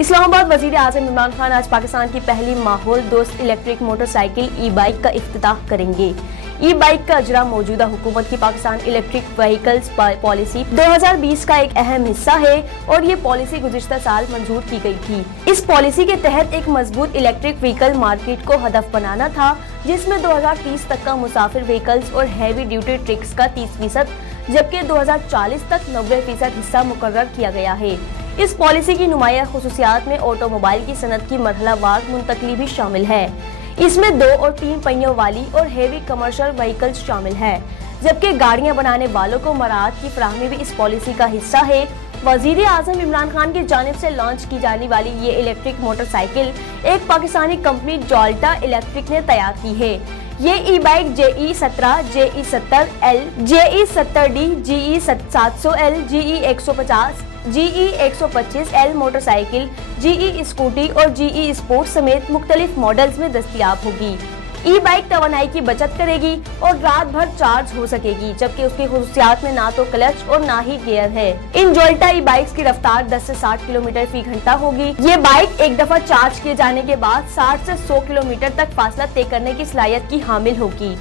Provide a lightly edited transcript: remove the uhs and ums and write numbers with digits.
इस्लामाबाद वजीर आज़म इमरान खान आज पाकिस्तान की पहली माहौल दोस्त इलेक्ट्रिक मोटरसाइकिल ई बाइक का इफ्तिताह करेंगे। ई बाइक का अजरा मौजूदा हुकूमत की पाकिस्तान इलेक्ट्रिक व्हीकल्स पॉलिसी 2020 का एक अहम हिस्सा है और ये पॉलिसी गुज़िश्ता साल मंजूर की गई थी। इस पॉलिसी के तहत एक मजबूत इलेक्ट्रिक व्हीकल मार्केट को हदफ बनाना था, जिसमें 2030 तक का मुसाफिर व्हीकल्स और हैवी ड्यूटी ट्रक्स का 30%, जबकि 2040 तक 90% हिस्सा मुकर्रर किया गया है। इस पॉलिसी की नुमाया खुसूसियात में ऑटोमोबाइल की सनत की मरहलावार मुंतकली भी शामिल है। इसमें 2 और 3 पहियों वाली और हेवी कमर्शियल व्हीकल्स शामिल है, जबकि गाड़ियां बनाने वालों को मराहत की फराहमी भी इस पॉलिसी का हिस्सा है। वजीर आज़म इमरान खान की जानिब से लॉन्च की जाने वाली ये इलेक्ट्रिक मोटरसाइकिल एक पाकिस्तानी कंपनी जोल्टा इलेक्ट्रिक ने तैयार की है। ये e bike JE17, JE70L, JE70D, JE700L, JE150, JE125L motorcycle, JE scooty और JE स्पोर्ट समेत मुख्तलिफ मॉडल्स में दस्तयाब होगी। ई बाइक तवानाई की बचत करेगी और रात भर चार्ज हो सकेगी, जबकि उसकी खुसूसियात में ना तो क्लच और ना ही गियर है। इन जोल्टा ई बाइक्स की रफ्तार 10 से 60 किलोमीटर फी घंटा होगी। ये बाइक एक दफा चार्ज किए जाने के बाद 60 से 100 किलोमीटर तक फासला तय करने की सलाहियत की हामिल होगी।